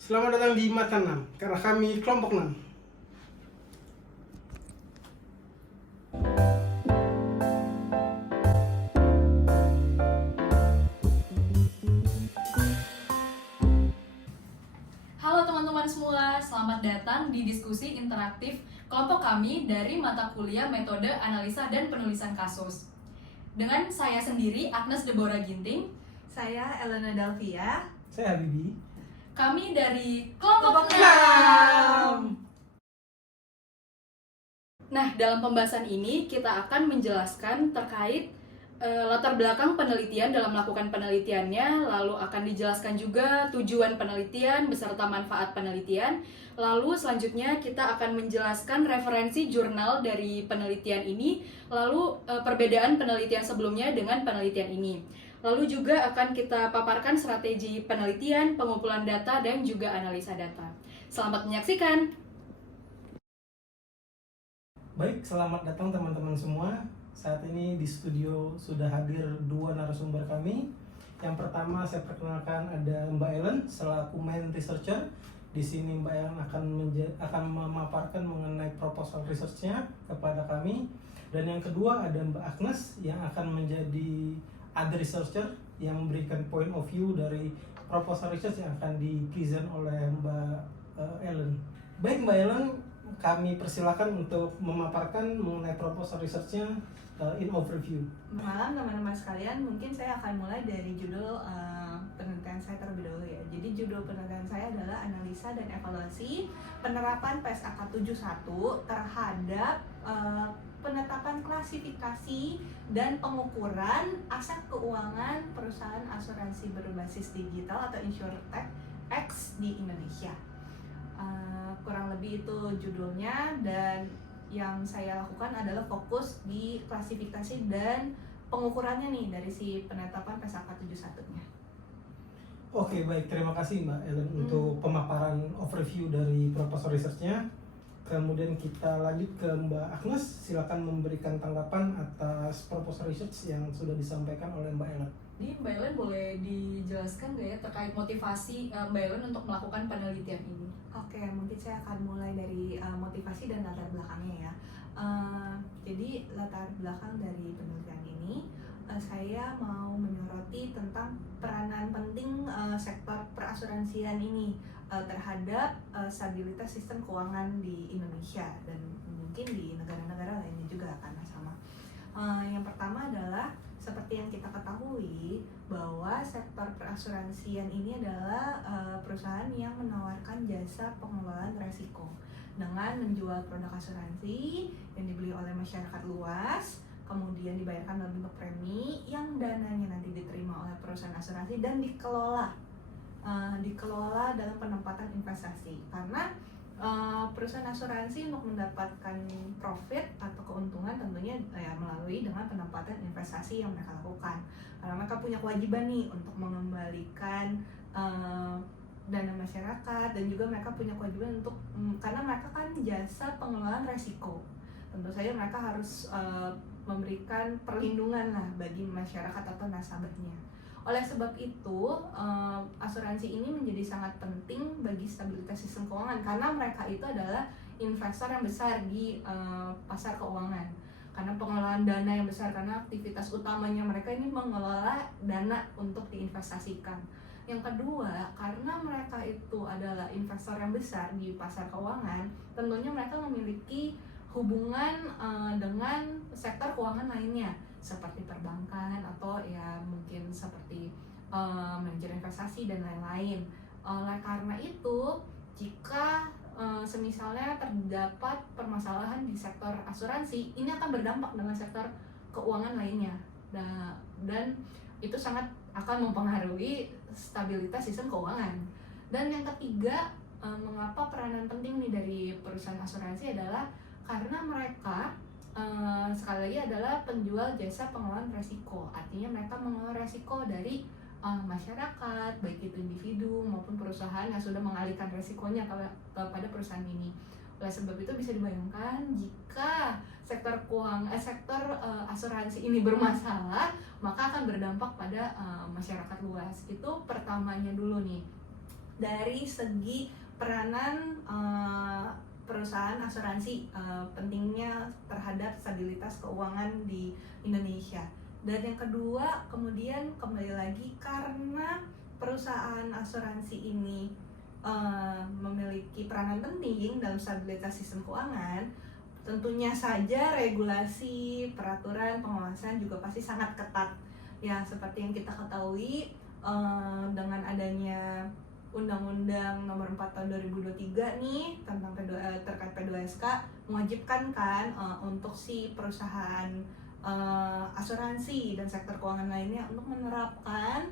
Selamat datang di Mata 6, karena kami kelompok 6. Halo teman-teman semua, selamat datang di diskusi interaktif kelompok kami dari mata kuliah Metode Analisa dan Penulisan Kasus. Dengan saya sendiri, Agnes Deborah Ginting. Saya Elena Dalvia. Saya Habibi. Kami dari kelompok Kelompok 6. Nah, dalam pembahasan ini kita akan menjelaskan terkait latar belakang penelitian dalam melakukan penelitiannya, lalu akan dijelaskan juga tujuan penelitian beserta manfaat penelitian. Lalu selanjutnya kita akan menjelaskan referensi jurnal dari penelitian ini, lalu perbedaan penelitian sebelumnya dengan penelitian ini. Lalu juga akan kita paparkan strategi penelitian, pengumpulan data, dan juga analisa data. Selamat menyaksikan! Baik, selamat datang teman-teman semua. Saat ini di studio sudah hadir dua narasumber kami. Yang pertama saya perkenalkan ada Mbak Ellen selaku main researcher. Di sini Mbak Ellen akan memaparkan mengenai proposal researchnya kepada kami. Dan yang kedua ada Mbak Agnes yang akan menjadi other researcher yang memberikan point of view dari proposal research yang akan di-present oleh Mbak Ellen. Baik Mbak Ellen, kami persilakan untuk memaparkan mengenai proposal researchnya in overview. Malam teman-teman sekalian, mungkin saya akan mulai dari judul penelitian saya terlebih dahulu ya. Jadi judul penelitian saya adalah Analisa dan Evaluasi Penerapan PSAK 71 terhadap penetapan klasifikasi dan pengukuran aset keuangan perusahaan asuransi berbasis digital atau InsurTech X di Indonesia. Kurang lebih itu judulnya, dan yang saya lakukan adalah fokus di klasifikasi dan pengukurannya nih dari si penetapan PSAK 71-nya. Oke, baik. Terima kasih Mbak Ellen untuk pemaparan overview dari proposal researchnya. Kemudian kita lanjut ke Mbak Agnes. Silakan memberikan tanggapan atas proposal research yang sudah disampaikan oleh Mbak Ellen. Jadi Mbak Ellen boleh dijelaskan nggak ya terkait motivasi Mbak Ellen untuk melakukan penelitian ini? Oke, mungkin saya akan mulai dari motivasi dan latar belakangnya ya. Jadi latar belakang dari penelitian ini, saya mau menyoroti tentang peranan penting sektor perasuransian ini terhadap stabilitas sistem keuangan di Indonesia dan mungkin di negara-negara lainnya juga karena sama. Yang pertama adalah seperti yang kita ketahui bahwa sektor perasuransian ini adalah perusahaan yang menawarkan jasa pengelolaan resiko dengan menjual produk asuransi yang dibeli oleh masyarakat luas, kemudian dibayarkan dalam bentuk premi yang dananya nanti diterima oleh perusahaan asuransi dan dikelola dalam penempatan investasi. Karena perusahaan asuransi untuk mendapatkan profit atau keuntungan tentunya ya melalui dengan penempatan investasi yang mereka lakukan. Karena mereka punya kewajiban nih untuk mengembalikan dana masyarakat, dan juga mereka punya kewajiban untuk karena mereka kan jasa pengelolaan resiko. Tentu saja mereka harus memberikan perlindungan lah bagi masyarakat atau nasabahnya. Oleh sebab itu, asuransi ini menjadi sangat penting bagi stabilitas sistem keuangan karena mereka itu adalah investor yang besar di pasar keuangan. Karena pengelolaan dana yang besar, karena aktivitas utamanya mereka ini mengelola dana untuk diinvestasikan. Yang kedua, karena mereka itu adalah investor yang besar di pasar keuangan, tentunya mereka memiliki hubungan dengan sektor keuangan lainnya seperti perbankan atau ya mungkin seperti manajer investasi dan lain-lain. Oleh karena itu, jika semisalnya terdapat permasalahan di sektor asuransi, ini akan berdampak dengan sektor keuangan lainnya, dan itu sangat akan mempengaruhi stabilitas sistem keuangan. Dan yang ketiga, mengapa peranan penting nih dari perusahaan asuransi adalah karena mereka sekali lagi adalah penjual jasa pengelolaan resiko. Artinya mereka mengelola resiko dari masyarakat, baik itu individu maupun perusahaan yang sudah mengalihkan resikonya kepada perusahaan ini. Oleh sebab itu bisa dibayangkan jika sektor asuransi ini bermasalah, maka akan berdampak pada masyarakat luas. Itu pertamanya dulu nih. dari segi peranan perusahaan asuransi, pentingnya terhadap stabilitas keuangan di Indonesia. Dan yang kedua, kemudian kembali lagi karena perusahaan asuransi ini memiliki peranan penting dalam stabilitas sistem keuangan, tentunya saja regulasi, peraturan, pengawasan juga pasti sangat ketat. Ya, seperti yang kita ketahui, dengan adanya Undang-Undang Nomor 4 Tahun 2023 nih tentang terkait P2SK mewajibkan kan untuk si perusahaan asuransi dan sektor keuangan lainnya untuk menerapkan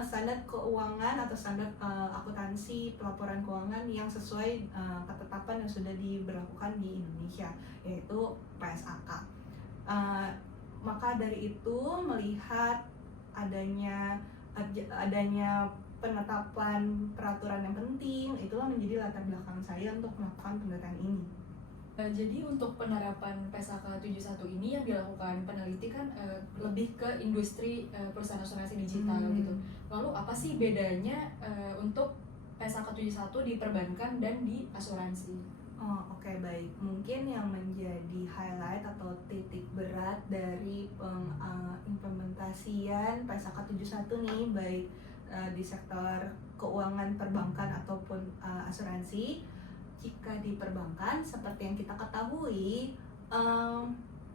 standar keuangan atau standar akuntansi pelaporan keuangan yang sesuai ketetapan yang sudah diberlakukan di Indonesia, yaitu PSAK. Maka dari itu, melihat adanya penetapan peraturan yang penting, itulah menjadi latar belakang saya untuk melakukan penelitian ini. Jadi untuk penerapan PSAK 71 ini yang dilakukan peneliti kan lebih ke industri perusahaan asuransi digital gitu. Lalu apa sih bedanya untuk PSAK 71 di perbankan dan di asuransi? Oke, baik. Mungkin yang menjadi highlight atau titik berat dari implementasian PSAK 71 nih, baik di sektor keuangan perbankan ataupun asuransi. Jika di perbankan, seperti yang kita ketahui,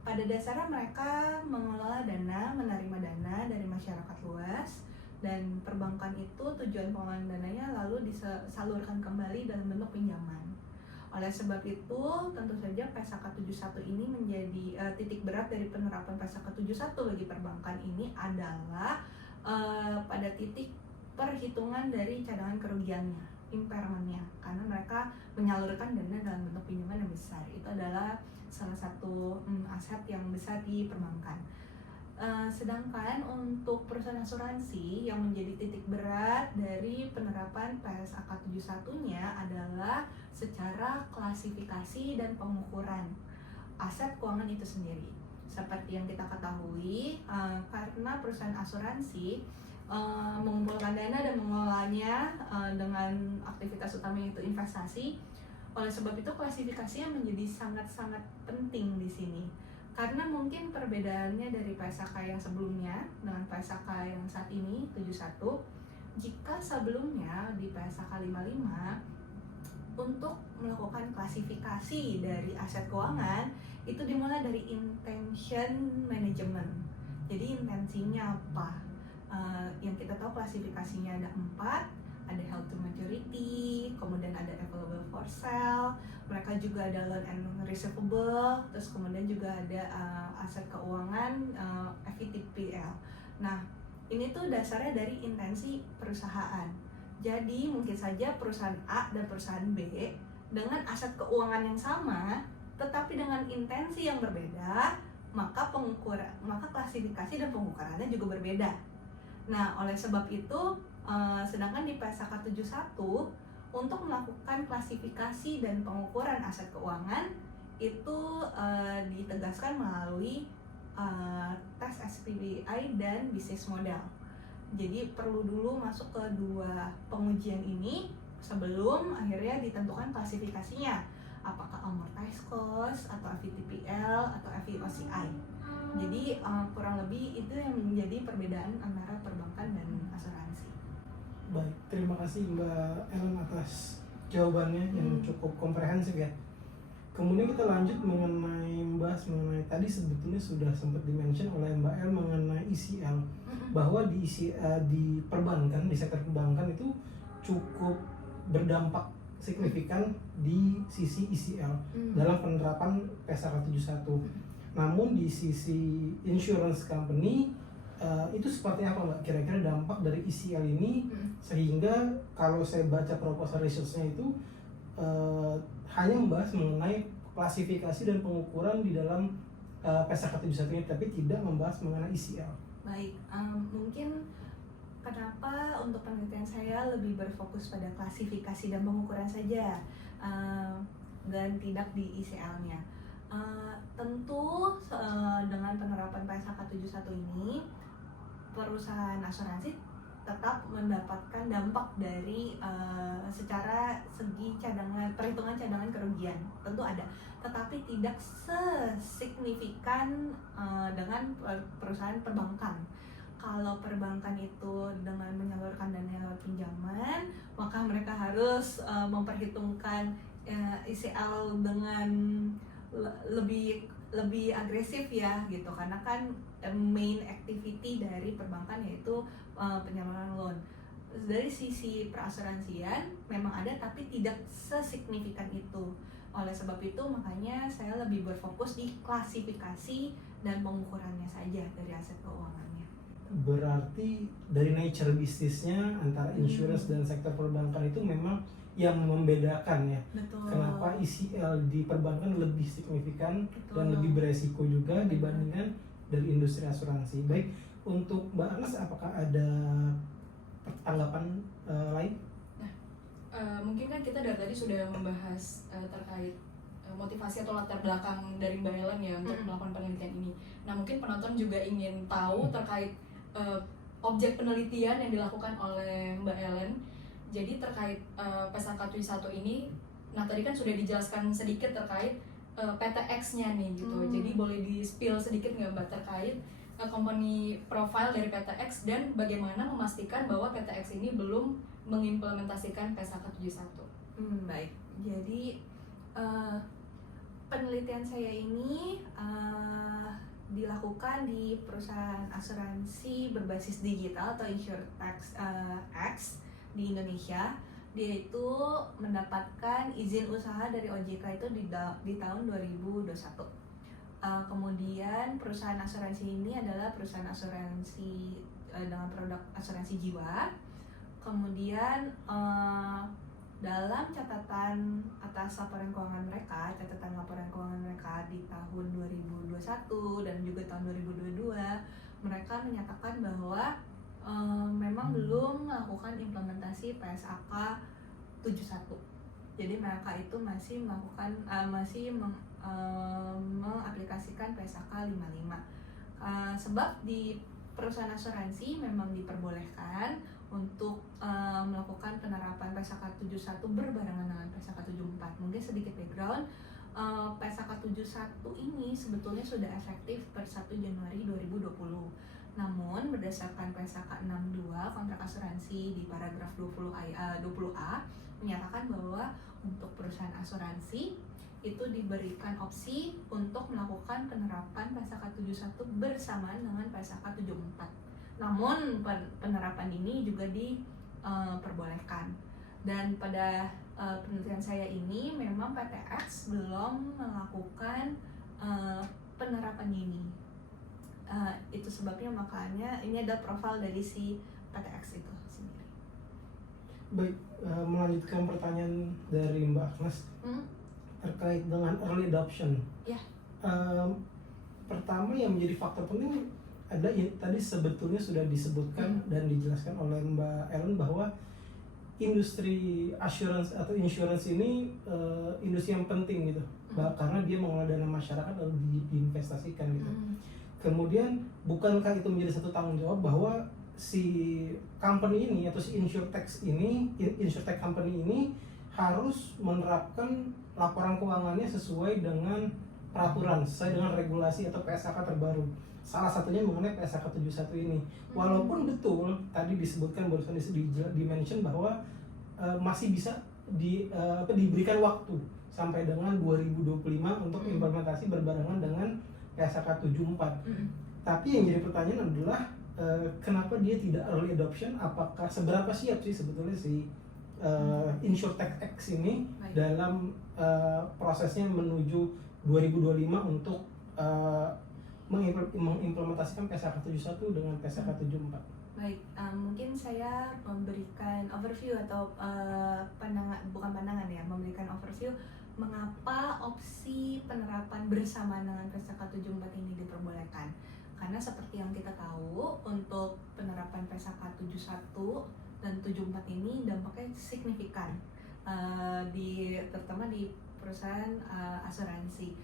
pada dasarnya mereka mengelola dana, menerima dana dari masyarakat luas, dan perbankan itu tujuan pengelolaan dananya lalu disalurkan kembali dalam bentuk pinjaman. Oleh sebab itu, tentu saja PSAK 71 ini menjadi titik berat dari penerapan PSAK 71 bagi perbankan ini adalah pada titik perhitungan dari cadangan kerugiannya, impairment-nya, karena mereka menyalurkan dana dalam bentuk pinjaman yang besar. Itu adalah salah satu aset yang besar di perbankan. Sedangkan untuk perusahaan asuransi yang menjadi titik berat dari penerapan PSAK 71-nya adalah secara klasifikasi dan pengukuran aset keuangan itu sendiri. Seperti yang kita ketahui, karena perusahaan asuransi mengumpulkan dana dan mengelolanya dengan aktivitas utamanya itu investasi. Oleh sebab itu klasifikasinya menjadi sangat-sangat penting di sini. Karena mungkin perbedaannya dari PSAK yang sebelumnya dengan PSAK yang saat ini 71, jika sebelumnya di PSAK 55 untuk melakukan klasifikasi dari aset keuangan itu dimulai dari intention management. Jadi intensinya apa? Yang kita tahu klasifikasinya ada 4, ada held to maturity, kemudian ada available for sale, mereka juga ada loan and receivable, terus kemudian juga ada aset keuangan FVTPL. Nah, ini tuh dasarnya dari intensi perusahaan. Jadi mungkin saja perusahaan A dan perusahaan B dengan aset keuangan yang sama, tetapi dengan intensi yang berbeda, maka klasifikasi dan pengukurannya juga berbeda. Nah, oleh sebab itu, sedangkan di PSAK 71 untuk melakukan klasifikasi dan pengukuran aset keuangan itu ditegaskan melalui tes SPBI dan bisnis model. Jadi perlu dulu masuk ke dua pengujian ini sebelum akhirnya ditentukan klasifikasinya, apakah amortized cost atau FVTPL atau FVOCI. Jadi kurang lebih itu yang menjadi perbedaan antara perbankan dan asuransi. Baik, terima kasih Mbak Ellen atas jawabannya yang cukup komprehensif ya. Kemudian kita lanjut membahas mengenai tadi sebetulnya sudah sempat dimention oleh Mbak Ellen mengenai ECL, bahwa di perbankan, di sektor perbankan itu cukup berdampak signifikan di sisi ECL dalam penerapan PSAK 71. Namun di sisi insurance company itu seperti apa Mbak? Kira-kira dampak dari ECL ini sehingga kalau saya baca proposal research-nya itu hanya membahas mengenai klasifikasi dan pengukuran di dalam PSAK 71 ini, tapi tidak membahas mengenai ECL. Baik, mungkin kenapa untuk penelitian saya lebih berfokus pada klasifikasi dan pengukuran saja dan tidak di ECL-nya. Tentu dengan penerapan PSAK 71 ini perusahaan asuransi tetap mendapatkan dampak dari secara segi perhitungan cadangan kerugian, tentu ada, tetapi tidak sesignifikan dengan perusahaan perbankan. Kalau perbankan itu dengan menyalurkan dana lewat pinjaman, maka mereka harus memperhitungkan ICL dengan lebih agresif ya gitu, karena kan main activity dari perbankan yaitu penyaluran loan. Dari sisi perasuransian memang ada, tapi tidak sesignifikan itu. Oleh sebab itu makanya saya lebih berfokus di klasifikasi dan pengukurannya saja dari aset keuangannya. Berarti dari nature bisnisnya antara insurance dan sektor perbankan itu memang yang membedakan ya. Betul. Kenapa ICL di perbankan lebih signifikan Betul. dan lebih beresiko juga dibandingkan dari industri asuransi. Baik, untuk Mbak Agnes apakah ada tanggapan lain? Mungkin kan kita dari tadi sudah membahas terkait motivasi atau latar belakang dari Mbak Ellen ya untuk melakukan penelitian ini. Nah, mungkin penonton juga ingin tahu terkait objek penelitian yang dilakukan oleh Mbak Ellen. Jadi terkait P171 ini, nah tadi kan sudah dijelaskan sedikit terkait PTX-nya nih gitu. Jadi boleh di-spill sedikit nggak Mbak terkait company profile dari PTX dan bagaimana memastikan bahwa PTX ini belum mengimplementasikan P171. Baik, jadi penelitian saya ini dilakukan di perusahaan asuransi berbasis digital atau InsurTech X di Indonesia. Dia itu mendapatkan izin usaha dari OJK itu di tahun 2021. Kemudian perusahaan asuransi ini adalah perusahaan asuransi dengan produk asuransi jiwa. Kemudian dalam catatan atas laporan keuangan mereka, catatan laporan keuangan mereka di tahun 2021 dan juga tahun 2022, mereka menyatakan bahwa memang belum melakukan implementasi PSAK 71. Jadi mereka itu masih melakukan mengaplikasikan PSAK 55. Sebab di perusahaan asuransi memang diperbolehkan untuk melakukan penerapan PSAK 71 berbarengan dengan PSAK 74. Mungkin sedikit background, PSAK 71 ini sebetulnya sudah efektif per 1 Januari 2020. Namun berdasarkan PSAK 62 kontrak asuransi di paragraf 20A menyatakan bahwa untuk perusahaan asuransi itu diberikan opsi untuk melakukan penerapan PSAK 71 bersamaan dengan PSAK 74. Namun penerapan ini juga diperbolehkan. Dan pada penelitian saya ini memang PTX belum melakukan penerapan ini. Itu sebabnya makanya ini ada profil dari si PTX itu sendiri. Baik, melanjutkan pertanyaan dari Mbak Agnes terkait dengan early adoption. Ya. Pertama yang menjadi faktor penting ada tadi sebetulnya sudah disebutkan dan dijelaskan oleh Mbak Ellen bahwa industri assurance atau insurance ini industri yang penting gitu, karena dia mengelola dana masyarakat lalu diinvestasikan gitu. Kemudian bukankah itu menjadi satu tanggung jawab bahwa si company ini atau si insurtech company ini harus menerapkan laporan keuangannya sesuai dengan peraturan, sesuai dengan regulasi atau PSAK terbaru. Salah satunya mengenai PSAK 71 ini. Walaupun betul tadi disebutkan barusan di-mention bahwa masih bisa diberikan waktu sampai dengan 2025 untuk implementasi berbarengan dengan PSAK 74. Tapi yang jadi pertanyaan adalah kenapa dia tidak early adoption? Apakah seberapa siap sih sebetulnya si InsurTech X ini dalam prosesnya menuju 2025 untuk mengimplementasikan PSAK 71 dengan PSAK 74? Baik, mungkin saya memberikan overview atau memberikan overview mengapa opsi penerapan bersama dengan PSAK 74 ini diperbolehkan. Karena seperti yang kita tahu, untuk penerapan PSAK 71 dan 74 ini dampaknya signifikan, terutama di perusahaan asuransi.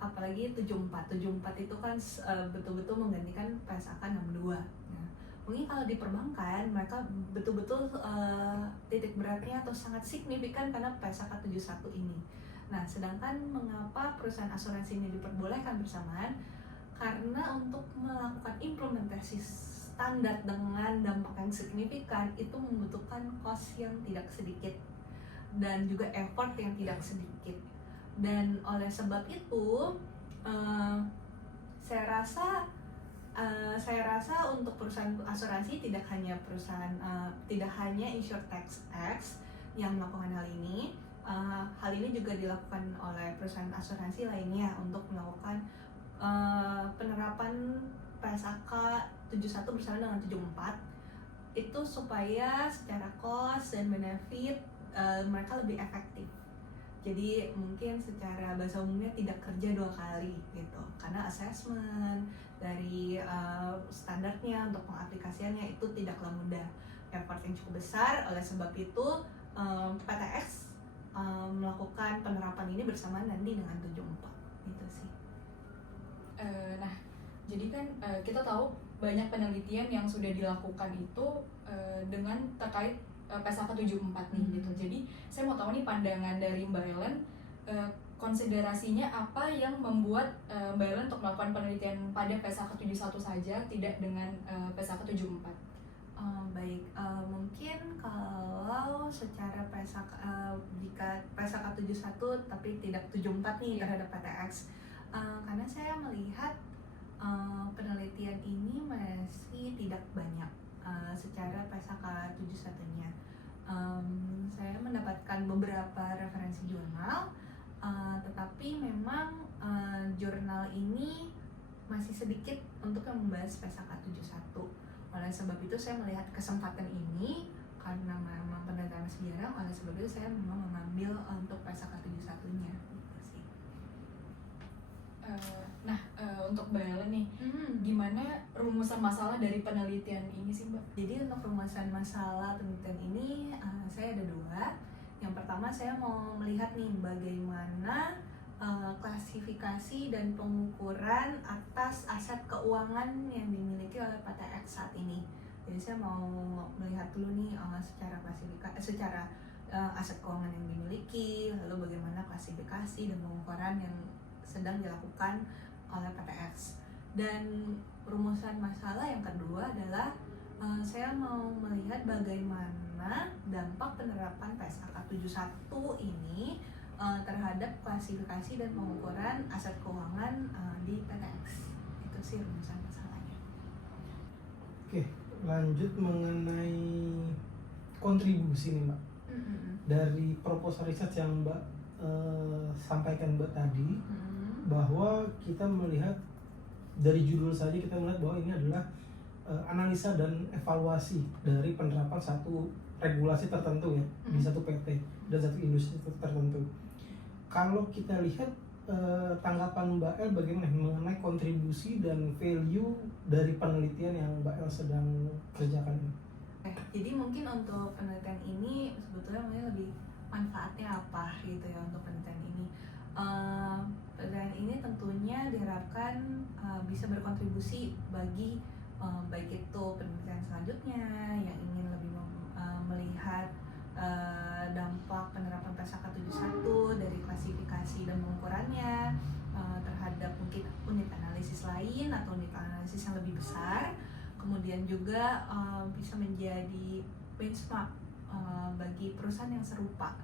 Apalagi 74 itu kan betul-betul menggantikan PSAK 62. Nah, Mungkin kalau di perbankan mereka betul-betul titik beratnya atau sangat signifikan karena PSAK 71 ini. Nah, sedangkan mengapa perusahaan asuransi ini diperbolehkan bersamaan? Karena untuk melakukan implementasi standar dengan dampak yang signifikan itu membutuhkan cost yang tidak sedikit dan juga effort yang tidak sedikit. Dan oleh sebab itu saya rasa untuk perusahaan asuransi tidak hanya Insurtech X yang melakukan hal ini. Hal ini juga dilakukan oleh perusahaan asuransi lainnya untuk melakukan penerapan PSAK 71 bersama dengan 74 itu supaya secara cost dan benefit mereka lebih efektif. Jadi mungkin secara bahasa umumnya tidak kerja 2 kali gitu, karena assessment dari standarnya untuk pengaplikasiannya itu tidaklah mudah, effort yang cukup besar. Oleh sebab itu PTX melakukan penerapan ini bersamaan nanti dengan 74 gitu sih. Nah, jadi kan kita tahu banyak penelitian yang sudah dilakukan itu dengan terkait PSAK 74 nih gitu. Jadi saya mau tahu nih pandangan dari Mbak Ellen, konsiderasinya apa yang membuat Mbak Ellen untuk melakukan penelitian pada PSAK 71 saja, tidak dengan PSAK 74? Baik, mungkin kalau secara PSAK jika PSAK 71 tapi tidak 74 nih terhadap PTX, karena saya melihat penelitian ini masih tidak banyak secara PSAK 71-nya. Saya mendapatkan beberapa referensi jurnal, tetapi memang jurnal ini masih sedikit untuk yang membahas PSAK 71. Oleh sebab itu saya melihat kesempatan ini karena memang penelitian masih jarang, oleh sebab itu saya memang mengambil untuk PSAK 71-nya. Nah, untuk Mbak Ellen nih, gimana rumusan masalah dari penelitian ini sih Mbak? Jadi untuk rumusan masalah penelitian ini saya ada 2. Yang pertama saya mau melihat nih bagaimana klasifikasi dan pengukuran atas aset keuangan yang dimiliki oleh PTX saat ini. Jadi saya mau melihat dulu nih secara klasifikasi, secara aset keuangan yang dimiliki, lalu bagaimana klasifikasi dan pengukuran yang sedang dilakukan oleh PTX. Dan rumusan masalah yang kedua adalah saya mau melihat bagaimana dampak penerapan PSAK 71 ini terhadap klasifikasi dan pengukuran aset keuangan di PTX. Itu sih rumusan masalahnya. Oke, lanjut mengenai kontribusi nih Mbak. Dari proposal research yang Mbak sampaikan Mbak tadi, bahwa kita melihat dari judul saja kita melihat bahwa ini adalah analisa dan evaluasi dari penerapan satu regulasi tertentu ya, di satu PT dan satu industri tertentu. Kalau kita lihat tanggapan Mbak El bagaimana mengenai kontribusi dan value dari penelitian yang Mbak El sedang kerjakan ini? Jadi mungkin untuk penelitian ini sebetulnya mungkin lebih manfaatnya apa gitu ya untuk penelitian ini. Penelitian ini tentunya diharapkan bisa berkontribusi bagi baik itu penelitian selanjutnya yang ingin lebih melihat dampak penerapan PSAK 71 dari klasifikasi dan pengukurannya terhadap mungkin unit analisis lain atau unit analisis yang lebih besar. Kemudian juga bisa menjadi benchmark bagi perusahaan yang serupa.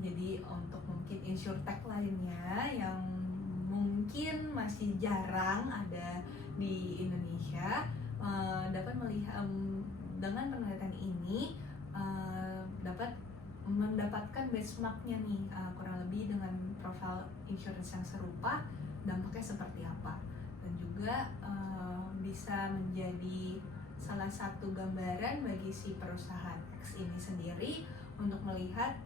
Jadi untuk mungkin Insurtech lainnya yang mungkin masih jarang ada di Indonesia dapat melihat dengan penelitian ini dapat mendapatkan benchmarknya nih kurang lebih dengan profil insurance yang serupa dampaknya seperti apa, dan juga bisa menjadi salah satu gambaran bagi si perusahaan X ini sendiri untuk melihat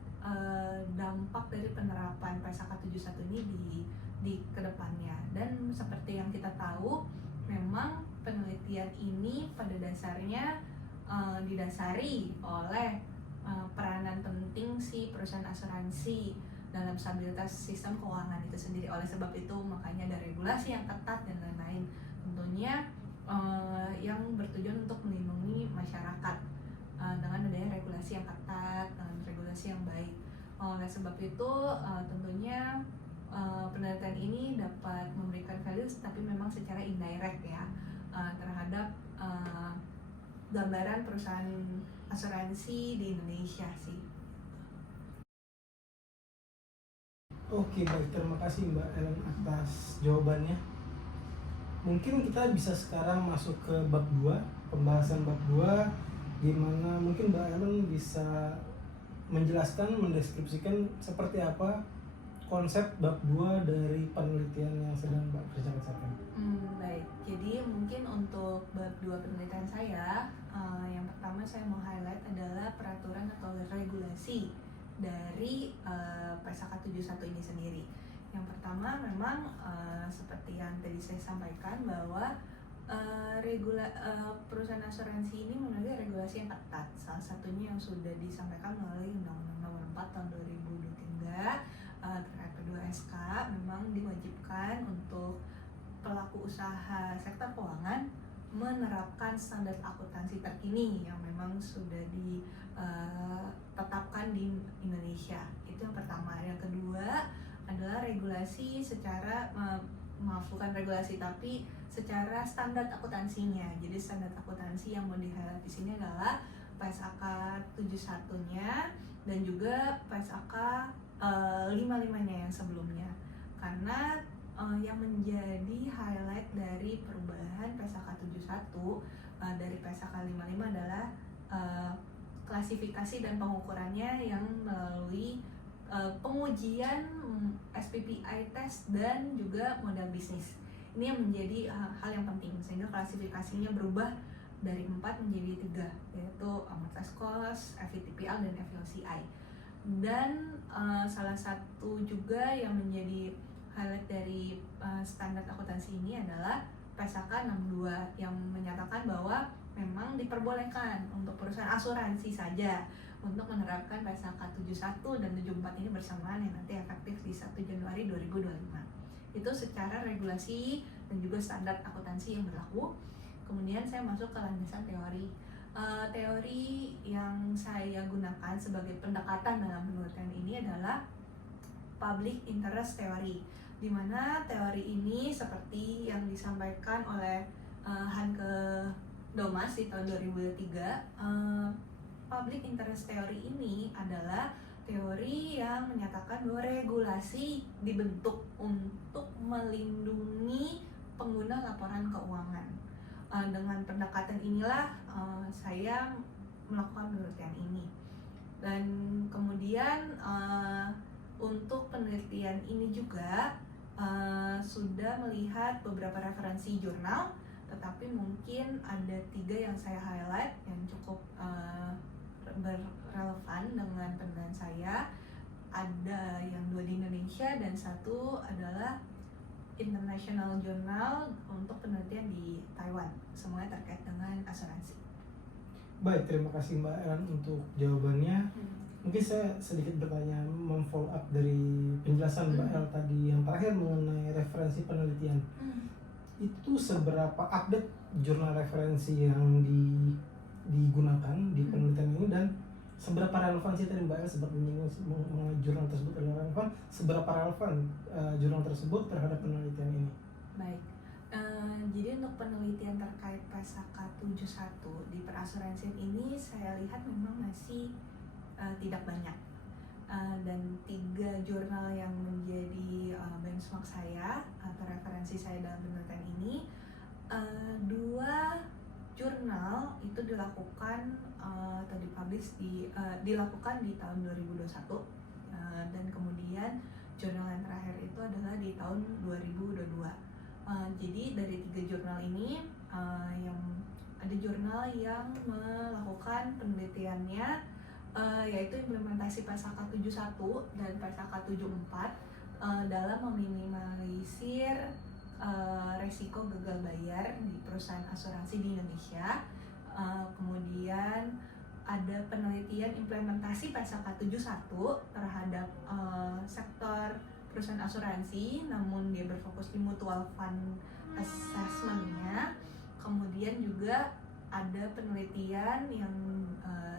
dampak dari penerapan PSAK 71 ini di kedepannya. Dan seperti yang kita tahu, memang penelitian ini pada dasarnya didasari oleh peranan penting si perusahaan asuransi dalam stabilitas sistem keuangan itu sendiri. Oleh sebab itu makanya ada regulasi yang ketat dan lain-lain. Tentunya yang bertujuan untuk melindungi masyarakat dengan adanya regulasi yang ketat, dengan regulasi yang baik. Oleh sebab itu tentunya penelitian ini dapat memberikan value tapi memang secara indirect ya terhadap gambaran perusahaan asuransi di Indonesia sih. Oke, baik, terima kasih Mbak Ellen atas jawabannya. Mungkin kita bisa sekarang masuk ke bab 2, pembahasan bab 2, di mana mungkin Mbak Ellen bisa menjelaskan, mendeskripsikan seperti apa konsep bab 2 dari penelitian yang sedang Mbak kerjakan. Baik, jadi mungkin untuk bab 2 penelitian saya, yang pertama saya mau highlight adalah peraturan atau regulasi dari PSAK 71 ini sendiri. Yang pertama memang seperti yang tadi saya sampaikan bahwa perusahaan asuransi ini memiliki regulasi yang ketat. Salah satunya yang sudah disampaikan melalui Undang-Undang Nomor 4 Tahun 2023 terkait P2SK, memang diwajibkan untuk pelaku usaha sektor keuangan menerapkan standar akuntansi terkini yang memang sudah ditetapkan di Indonesia. Itu yang pertama. Yang kedua adalah regulasi secara bukan regulasi tapi secara standar akuntansinya. Jadi standar akuntansi yang mau di-highlight di sini adalah PSAK 71-nya dan juga PSAK 55-nya yang sebelumnya. Karena yang menjadi highlight dari perubahan PSAK 71 dari PSAK 55 adalah klasifikasi dan pengukurannya yang melalui pengujian SPPI test dan juga modal bisnis. Ini yang menjadi hal yang penting sehingga klasifikasinya berubah dari 4 menjadi 3, yaitu amortized cost, FVTPL dan FVOCI. Dan salah satu juga yang menjadi highlight dari standar akuntansi ini adalah PSAK 62 yang menyatakan bahwa memang diperbolehkan untuk perusahaan asuransi saja untuk menerapkan PSAK 71 dan 74 ini bersamaan yang nanti efektif di 1 Januari 2025. Itu secara regulasi dan juga standar akuntansi yang berlaku. Kemudian saya masuk ke landasan teori. Teori yang saya gunakan sebagai pendekatan dalam penelitian ini adalah public interest theory, di mana teori ini seperti yang disampaikan oleh Hanke Domas di tahun 2003. Public interest theory ini adalah teori yang menyatakan bahwa regulasi dibentuk untuk melindungi pengguna laporan keuangan. Dengan pendekatan inilah saya melakukan penelitian ini. Dan kemudian untuk penelitian ini juga sudah melihat beberapa referensi jurnal, tetapi mungkin ada 3 yang saya highlight yang cukup berrelevan dengan penelitian saya. Ada yang 2 di Indonesia dan 1 adalah International Journal untuk penelitian di Taiwan. Semuanya terkait dengan asuransi. Baik, terima kasih Mbak Ellen untuk jawabannya. Mungkin saya sedikit bertanya, memfollow up dari penjelasan Mbak El tadi yang terakhir mengenai referensi penelitian. Itu seberapa update jurnal referensi yang digunakan di penelitian ini, dan seberapa relevansi tadi Mbak El sempat menyinggung jurnal tersebut relevan, seberapa relevan jurnal tersebut terhadap penelitian ini? Baik, jadi untuk penelitian terkait PSAK 71 di perasuransian ini saya lihat memang masih tidak banyak, dan 3 jurnal yang menjadi benchmark saya atau referensi saya dalam penelitian ini, 2 jurnal itu dilakukan atau dilakukan di tahun 2021, dan kemudian jurnal yang terakhir itu adalah di tahun 2022. Jadi dari 3 jurnal ini yang ada jurnal yang melakukan penelitiannya yaitu implementasi PSAK 71 dan PSAK 74 dalam meminimalisir resiko gagal bayar di perusahaan asuransi di Indonesia. Kemudian ada penelitian implementasi PSAK 71 terhadap sektor perusahaan asuransi, namun dia berfokus di mutual fund assessment-nya. Kemudian juga ada penelitian yang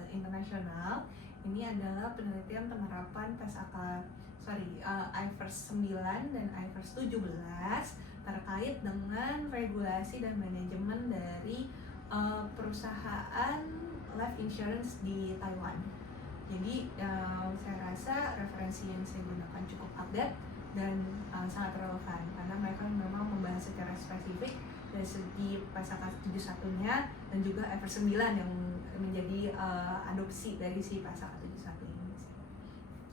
internasional. Ini adalah penelitian penerapan IFRS 9 dan IFRS 17 terkait dengan regulasi dan manajemen dari perusahaan life insurance di Taiwan. Jadi saya rasa referensi yang saya gunakan cukup update dan sangat relevan karena mereka memang membahas secara spesifik dari segi pasal 71-nya dan juga IFRS 9 yang menjadi adopsi dari si pasal 71 ini.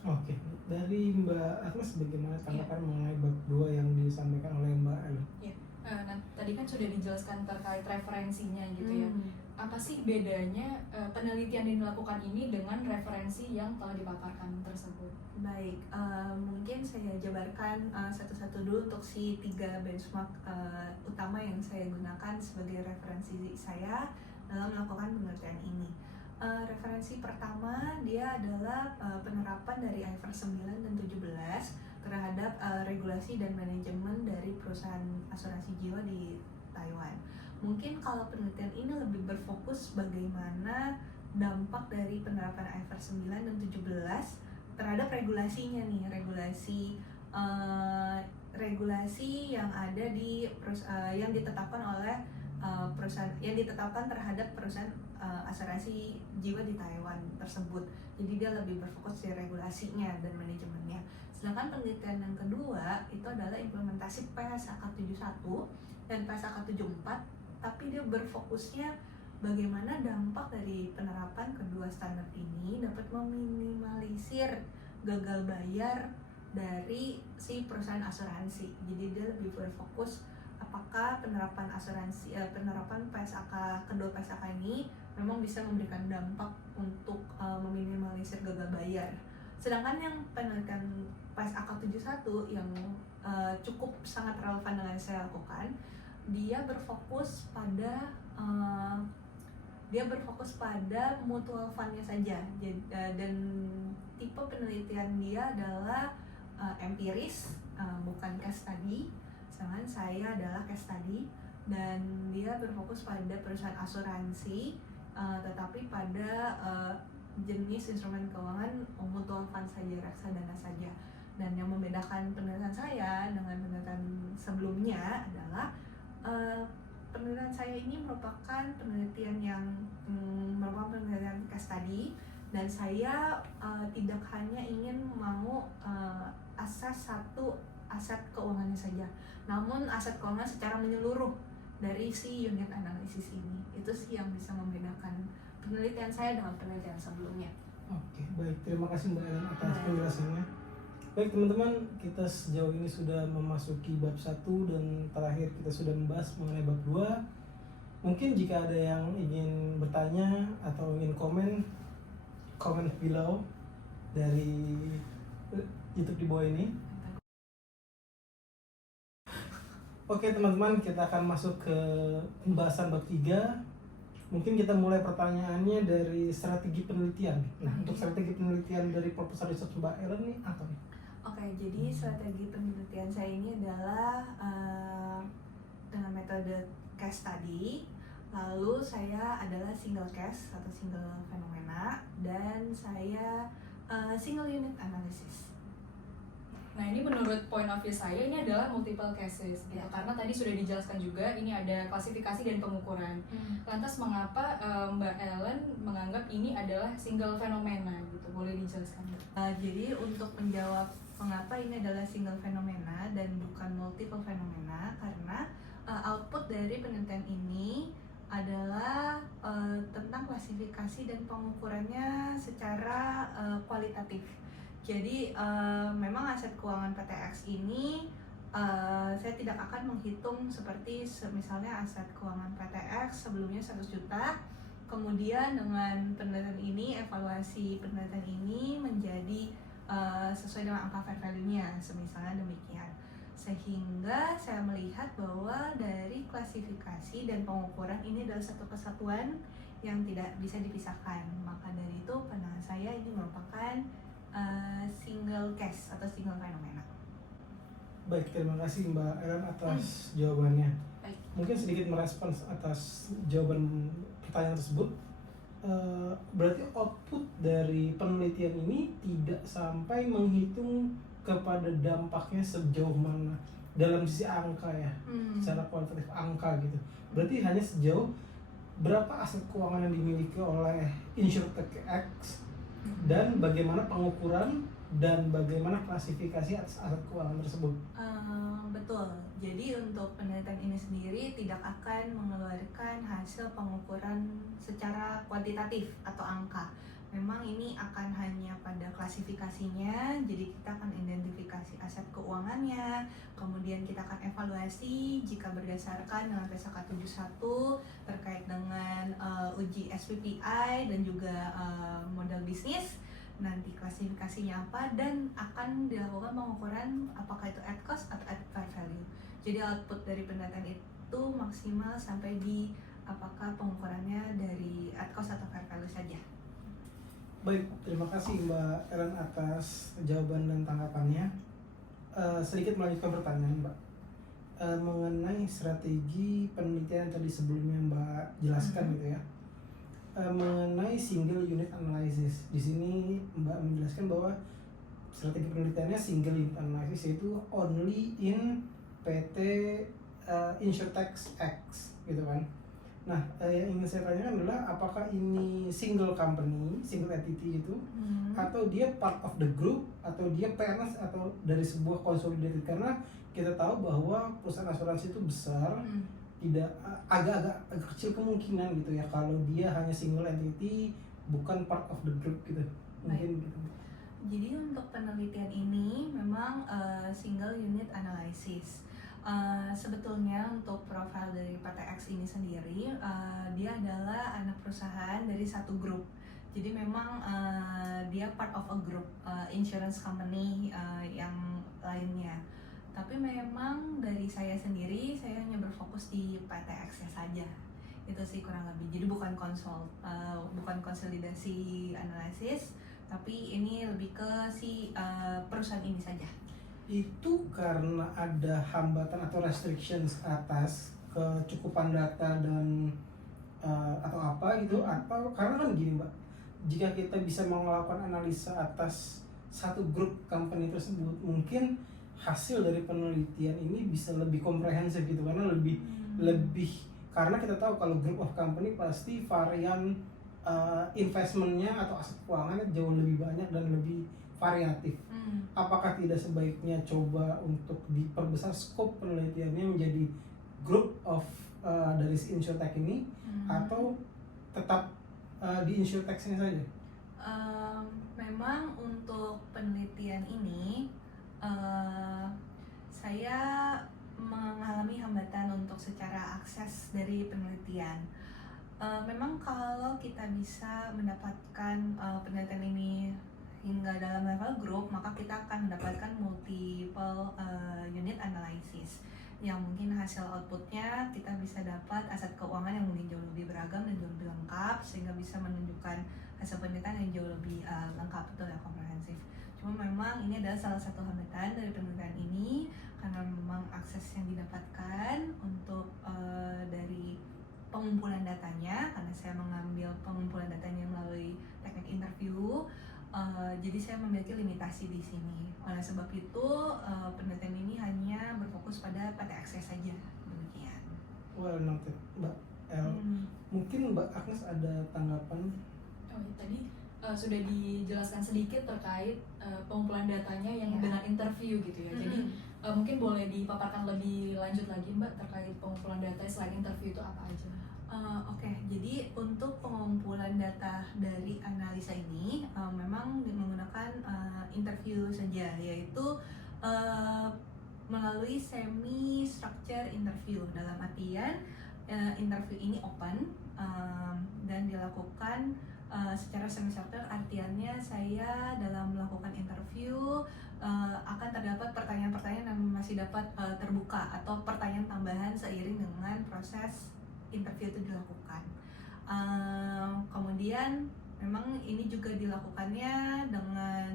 Oke, dari Mbak Agnes bagaimana tanggapan mengenai bab 2 yang disampaikan oleh Mbak Ellen? Nah, tadi kan sudah dijelaskan terkait referensinya gitu ya. Apa sih bedanya penelitian yang dilakukan ini dengan referensi yang telah dipaparkan tersebut? Baik, mungkin saya jabarkan satu-satu dulu untuk si 3 benchmark utama yang saya gunakan sebagai referensi saya dalam melakukan penelitian ini. Referensi pertama dia adalah penerapan dari IFRS 9 dan 17 terhadap regulasi dan manajemen dari perusahaan asuransi jiwa di Taiwan. Mungkin kalau penelitian ini lebih berfokus bagaimana dampak dari penerapan IFRS 9 dan 17 terhadap regulasinya nih, regulasi yang ada di yang ditetapkan oleh perusahaan yang ditetapkan terhadap perusahaan asuransi jiwa di Taiwan tersebut. Jadi dia lebih berfokus di regulasinya dan manajemennya. Sedangkan penelitian yang kedua itu adalah implementasi PSAK 71 dan PSAK 74, tapi dia berfokusnya bagaimana dampak dari penerapan kedua standar ini dapat meminimalisir gagal bayar dari si perusahaan asuransi. Jadi dia lebih berfokus apakah penerapan PSAK kedua PSAK ini memang bisa memberikan dampak untuk meminimalisir gagal bayar. Sedangkan yang penelitian PSAK 71 yang cukup sangat relevan dengan saya lakukan, dia berfokus pada mutual fund-nya saja. Dan tipe penelitian dia adalah empiris, bukan case study. Sedangkan saya adalah case study dan dia berfokus pada perusahaan asuransi, tetapi pada jenis instrumen keuangan mutual fund saja, reksadana saja. Dan yang membedakan penelitian saya dengan penelitian sebelumnya adalah penelitian saya ini merupakan penelitian case study, dan saya tidak hanya ingin mau akses satu aset keuangannya saja, namun aset keuangan secara menyeluruh dari si unit analisis ini. Itu sih yang bisa membedakan penelitian saya dengan penelitian sebelumnya. Oke, baik. Terima kasih Mbak Ellen atas penjelasannya. Baik teman-teman, kita sejauh ini sudah memasuki bab 1 dan terakhir kita sudah membahas mengenai bab 2. Mungkin jika ada yang ingin bertanya atau ingin komen below dari YouTube di bawah ini. Oke teman-teman, kita akan masuk ke pembahasan bab 3. Mungkin kita mulai pertanyaannya dari strategi penelitian. Nah, untuk strategi penelitian dari Proposal Research Mbak Ellen nih apa nih? Oke, jadi strategi penelitian saya ini adalah dengan metode case study. Lalu saya adalah single case atau single fenomena, dan saya single unit analysis. Nah, ini menurut point of view saya ini adalah multiple cases gitu. Karena tadi sudah dijelaskan juga ini ada klasifikasi dan pengukuran. Lantas mengapa Mbak Ellen menganggap ini adalah single fenomena gitu? Boleh dijelaskan? Jadi untuk menjawab mengapa ini adalah single fenomena dan bukan multiple fenomena, karena output dari penelitian ini adalah tentang klasifikasi dan pengukurannya secara kualitatif. Jadi memang aset keuangan PTX ini saya tidak akan menghitung seperti misalnya aset keuangan PTX sebelumnya 100 juta, kemudian dengan penelitian ini, evaluasi penelitian ini menjadi sesuai dengan angka fair value-nya, semisalnya demikian. Sehingga saya melihat bahwa dari klasifikasi dan pengukuran ini adalah satu kesatuan yang tidak bisa dipisahkan. Maka dari itu pandangan saya ini merupakan single case atau single fenomena. Baik, terima kasih Mbak Ellen atas jawabannya. Baik. mungkin sedikit merespons atas jawaban pertanyaan tersebut. Berarti output dari penelitian ini tidak sampai menghitung kepada dampaknya sejauh mana dalam sisi angka ya, secara kuantitatif angka gitu. Berarti hanya sejauh berapa aset keuangan yang dimiliki oleh InsurTech X dan bagaimana pengukuran dan bagaimana klasifikasi atas aset keuangan tersebut. Betul. Jadi untuk penelitian ini sendiri tidak akan mengeluarkan hasil pengukuran secara kuantitatif atau angka. Memang ini akan hanya pada klasifikasinya. Jadi kita akan identifikasi aset keuangannya, kemudian kita akan evaluasi jika berdasarkan dengan PSAK 71 terkait dengan uji SPPI dan juga modal bisnis. Nanti klasifikasinya apa dan akan dilakukan pengukuran apakah itu at cost atau at fair value. Jadi output dari penelitian itu maksimal sampai di apakah pengukurannya dari at cost atau fair value saja. Baik, terima kasih Mbak Ellen atas jawaban dan tanggapannya. Sedikit melanjutkan pertanyaan Mbak, mengenai strategi penelitian yang tadi sebelumnya Mbak jelaskan gitu ya. Mengenai single unit analysis, di sini Mbak menjelaskan bahwa strategi penelitiannya single unit analysis, yaitu only in PT InsurTech X gitu kan. Nah, yang ingin saya tanyakan adalah apakah ini single company, single entity gitu, atau dia part of the group, atau dia PNS atau dari sebuah consolidated, karena kita tahu bahwa perusahaan asuransi itu besar. Tidak, agak kecil kemungkinan gitu ya kalau dia hanya single entity bukan part of the group gitu. Mungkin gitu. Jadi untuk penelitian ini memang single unit analysis. Sebetulnya untuk profil dari PTX ini sendiri dia adalah anak perusahaan dari satu grup. Jadi memang dia part of a group insurance company yang lainnya. Tapi memang dari saya sendiri, saya hanya berfokus di PTX saja. Itu sih kurang lebih. Jadi bukan bukan konsolidasi analisis, tapi ini lebih ke perusahaan ini saja. Itu karena ada hambatan atau restrictions atas kecukupan data dan atau apa gitu, atau karena kan gini Mbak, jika kita bisa melakukan analisa atas satu grup company tersebut, mungkin hasil dari penelitian ini bisa lebih komprehensif gitu, karena lebih karena kita tahu kalau group of company pasti varian investmentnya atau aset keuangannya jauh lebih banyak dan lebih variatif. Apakah tidak sebaiknya coba untuk diperbesar skop penelitiannya menjadi group of dari si InsurTech ini, atau tetap di InsurTech ini saja? Memang untuk penelitian ini saya mengalami hambatan untuk secara akses dari penelitian. Memang kalau kita bisa mendapatkan penelitian ini hingga dalam level grup, maka kita akan mendapatkan multiple unit analysis yang mungkin hasil outputnya kita bisa dapat aset keuangan yang mungkin jauh lebih beragam dan jauh lebih lengkap, sehingga bisa menunjukkan hasil penelitian yang jauh lebih lengkap dan komprehensif. Cuma memang ini adalah salah satu hambatan dari penelitian ini, karena memang akses yang didapatkan untuk dari pengumpulan datanya, karena saya mengambil pengumpulan datanya melalui teknik interview, jadi saya memiliki limitasi di sini. Oleh sebab itu penelitian ini hanya berfokus pada PTX saja, demikian. Well noted, Mbak El. Mungkin Mbak Agnes ada tanggapan? Tadi sudah dijelaskan sedikit terkait pengumpulan datanya yang dengan interview gitu ya. Jadi mungkin boleh dipaparkan lebih lanjut lagi Mbak terkait pengumpulan data selain interview itu apa aja? Oke, jadi untuk pengumpulan data dari analisa ini memang menggunakan interview saja, yaitu melalui semi structure interview. Dalam artian interview ini open dan dilakukan secara semi-structure, artiannya saya dalam melakukan interview akan terdapat pertanyaan-pertanyaan yang masih dapat terbuka atau pertanyaan tambahan seiring dengan proses interview itu dilakukan. Kemudian memang ini juga dilakukannya dengan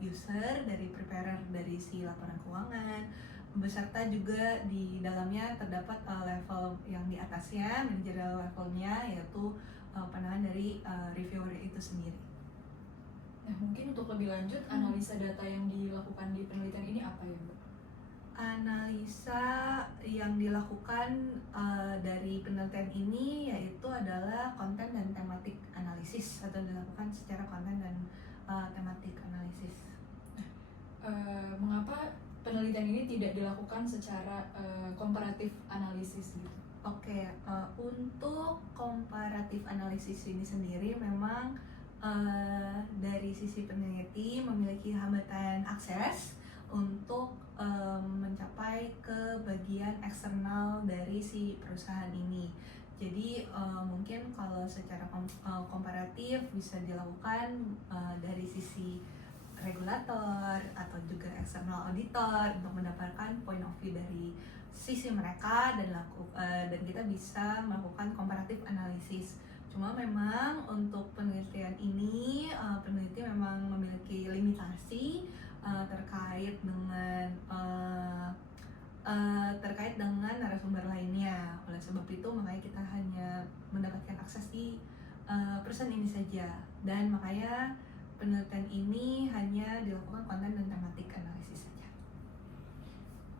user dari preparer dari si laporan keuangan, beserta juga di dalamnya terdapat level yang di atasnya, managerial levelnya, yaitu pandangan dari reviewer itu sendiri. Nah, mungkin untuk lebih lanjut, analisa data yang dilakukan di penelitian ini apa ya, Mbak? Analisa yang dilakukan dari penelitian ini yaitu adalah konten dan tematik analisis, atau dilakukan secara konten dan tematik analisis. Mengapa penelitian ini tidak dilakukan secara komparatif analisis gitu? Oke, untuk komparatif analisis ini sendiri memang dari sisi peneliti memiliki hambatan akses untuk mencapai ke bagian eksternal dari si perusahaan ini. Jadi mungkin kalau secara komparatif bisa dilakukan dari sisi regulator atau juga eksternal auditor untuk mendapatkan point of view dari sisi mereka dan kita bisa melakukan komparatif analisis. Cuma memang untuk penelitian ini peneliti memang memiliki limitasi terkait dengan narasumber lainnya. Oleh sebab itu makanya kita hanya mendapatkan akses di person ini saja, dan makanya penelitian ini hanya dilakukan konten dan tematik analisis saja.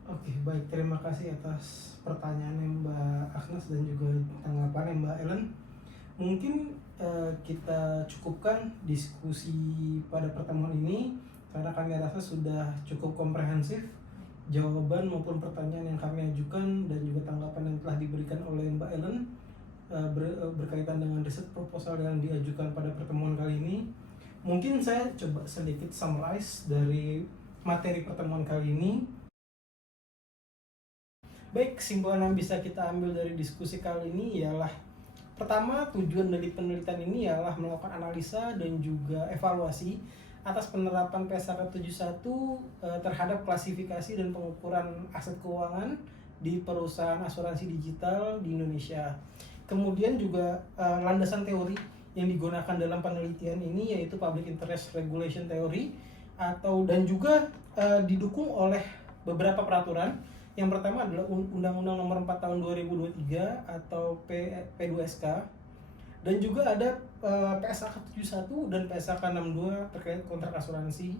Oke, baik. Terima kasih atas pertanyaannya Mbak Agnes dan juga tanggapannya Mbak Ellen. Mungkin kita cukupkan diskusi pada pertemuan ini karena kami rasa sudah cukup komprehensif jawaban maupun pertanyaan yang kami ajukan dan juga tanggapan yang telah diberikan oleh Mbak Ellen berkaitan dengan riset proposal yang diajukan pada pertemuan kali ini. Mungkin saya coba sedikit summarize dari materi pertemuan kali ini. Baik, kesimpulan yang bisa kita ambil dari diskusi kali ini ialah pertama, tujuan dari penelitian ini ialah melakukan analisa dan juga evaluasi atas penerapan PSAK 71 terhadap klasifikasi dan pengukuran aset keuangan di perusahaan asuransi digital di Indonesia. Kemudian juga landasan teori yang digunakan dalam penelitian ini yaitu Public Interest Regulation Theory dan juga didukung oleh beberapa peraturan. Yang pertama adalah Undang-Undang Nomor 4 Tahun 2023 atau P2SK, dan juga ada PSAK 71 dan PSAK 62 terkait kontrak asuransi.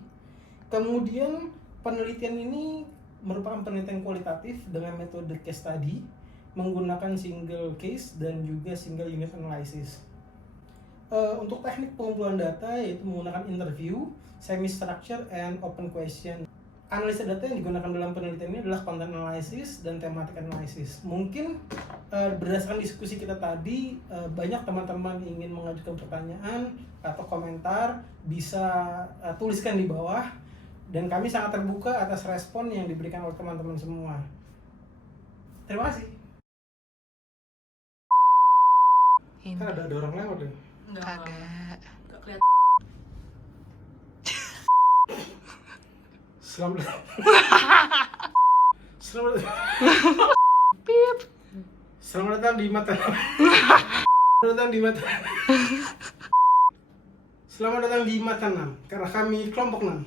Kemudian penelitian ini merupakan penelitian kualitatif dengan metode case study menggunakan single case dan juga single unit analysis. Untuk teknik pengumpulan data yaitu menggunakan interview, semi-structure, and open question. Analisa data yang digunakan dalam penelitian ini adalah content analysis dan thematic analysis. Mungkin berdasarkan diskusi kita tadi, banyak teman-teman yang ingin mengajukan pertanyaan atau komentar bisa tuliskan di bawah, dan kami sangat terbuka atas respon yang diberikan oleh teman-teman semua. Terima kasih. Kan ada orang lewat deh. Enggak kelihatan. Selamat datang di mata. Selamat datang di mata 6 karena kami kelompok 6.